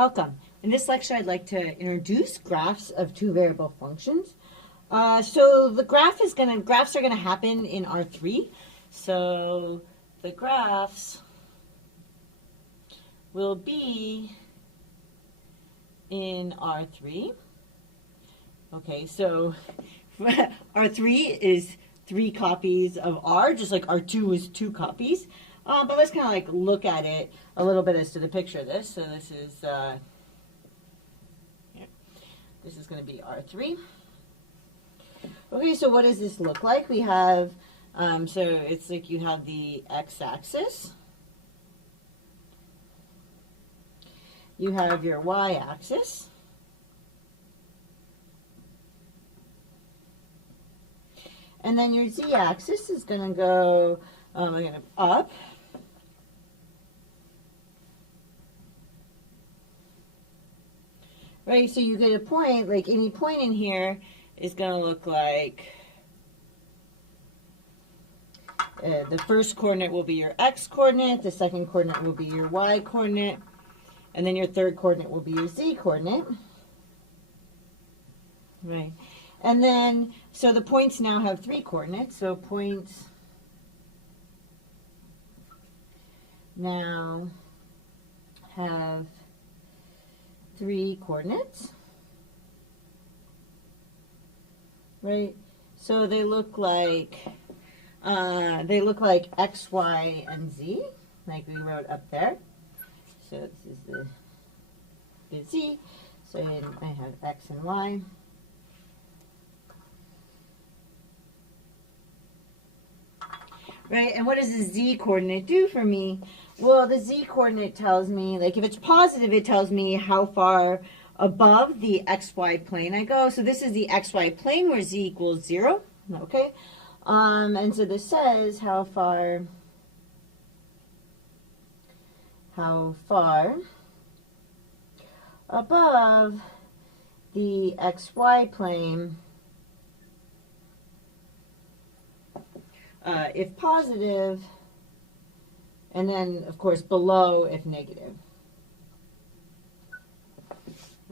Welcome. In this lecture, I'd like to introduce graphs of two variable functions. So the graphs are gonna happen in R3. So the graphs will be in R3. Okay, so R3 is 3 copies of R, just like R2 is 2 copies. But let's kind of like look at it a little bit as to the picture of this. So this is going to be R3. Okay, so what does this look like? We have, so it's like you have the x-axis. You have your y-axis. And then your z-axis is going to go up. Right, so you get a point, like any point in here is going to look like the first coordinate will be your x coordinate, the second coordinate will be your y coordinate, and then your third coordinate will be your z coordinate. Right, and then, so the points now have 3 coordinates, so points now have 3 coordinates, right? So they look like x, y, and z, like we wrote up there. So this is the z. So I have x and y. Right, and what does the z coordinate do for me? Well, the z coordinate tells me, like if it's positive, it tells me how far above the xy plane I go. So this is the xy plane where z equals 0, okay? And so this says how far above the xy plane, if positive, and then, of course, below if negative.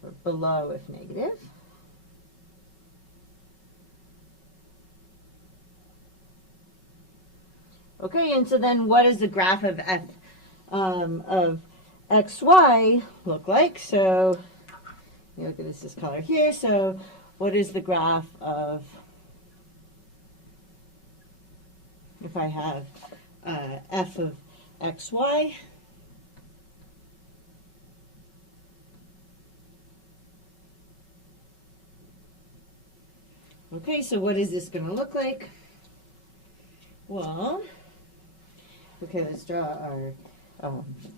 Or below if negative. Okay, and so then what does the graph of xy look like? So, you look at this color here. So, what is the graph of, if I have f of xy, okay, so what is this going to look like? Well, okay, let's draw our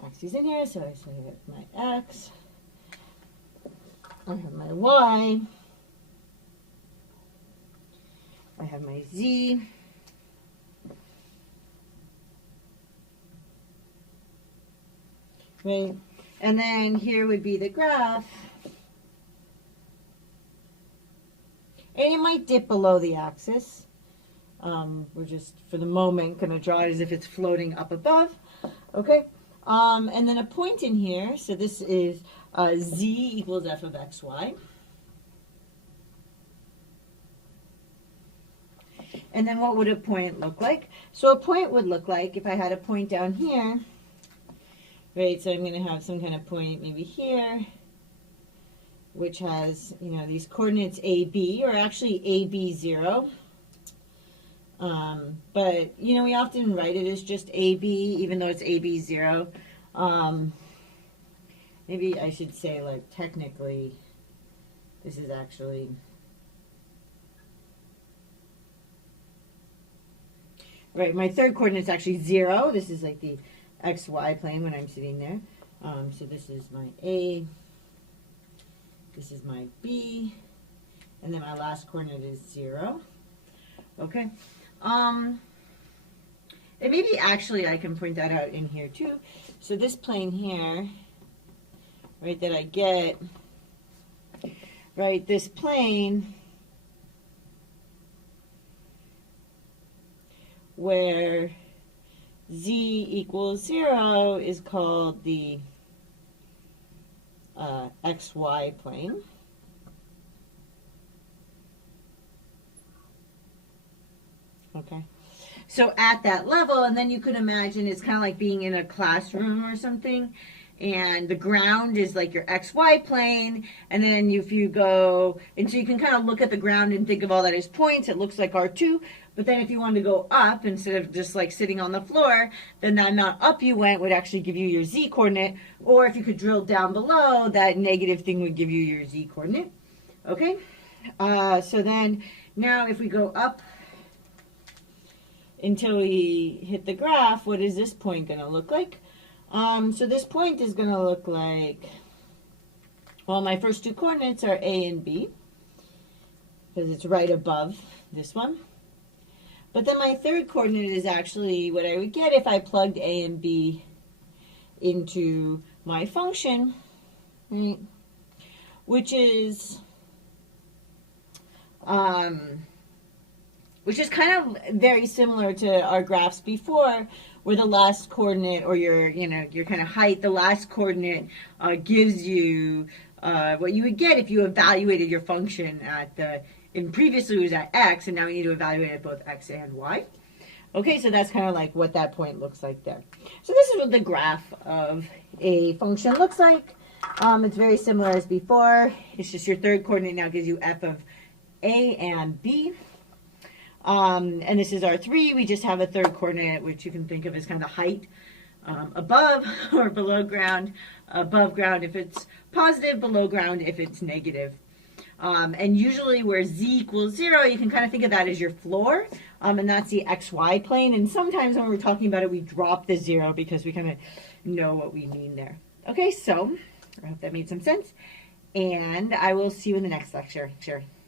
axes in here. So I say I have my x, I have my y, I have my z, right? And then here would be the graph. And it might dip below the axis. We're just, for the moment, going to draw it as if it's floating up above. Okay? And then a point in here. So this is z equals f of xy. And then what would a point look like? So a point would look like, if I had a point down here, right, so I'm going to have some kind of point maybe here, which has, you know, these coordinates AB, or actually AB0. But, you know, we often write it as just AB, even though it's AB0. Maybe I should say, like, technically, this is actually, right, my third coordinate is actually 0. This is like the xy plane when I'm sitting there. So this is my A, this is my B, and then my last coordinate is 0. Okay. And maybe actually I can point that out in here too. So this plane here, right, that I get, right, this plane where z equals 0 is called the XY plane. Okay. So at that level, and then you could imagine it's kind of like being in a classroom or something, and the ground is like your XY plane, and then if you go, and so you can kind of look at the ground and think of all that as points, it looks like R2, but then if you wanted to go up instead of just like sitting on the floor, then that amount up you went would actually give you your Z coordinate, or if you could drill down below, that negative thing would give you your Z coordinate. Okay, so then now if we go up until we hit the graph, what is this point going to look like? So this point is going to look like, well, my first two coordinates are A and B, because it's right above this one. But then my third coordinate is actually what I would get if I plugged A and B into my function, right? Which is kind of very similar to our graphs before, where the last coordinate, or your kind of height, the last coordinate gives you what you would get if you evaluated your function and previously it was at x, and now we need to evaluate at both x and y. Okay, so that's kind of like what that point looks like there. So this is what the graph of a function looks like. It's very similar as before. It's just your third coordinate now gives you f of a and b. And this is our 3. We just have a third coordinate, which you can think of as kind of height above or below ground. Above ground if it's positive, below ground if it's negative. And usually where z equals 0, you can kind of think of that as your floor, and that's the xy plane. And sometimes when we're talking about it, we drop the 0 because we kind of know what we mean there. Okay, so I hope that made some sense, and I will see you in the next lecture. Sure.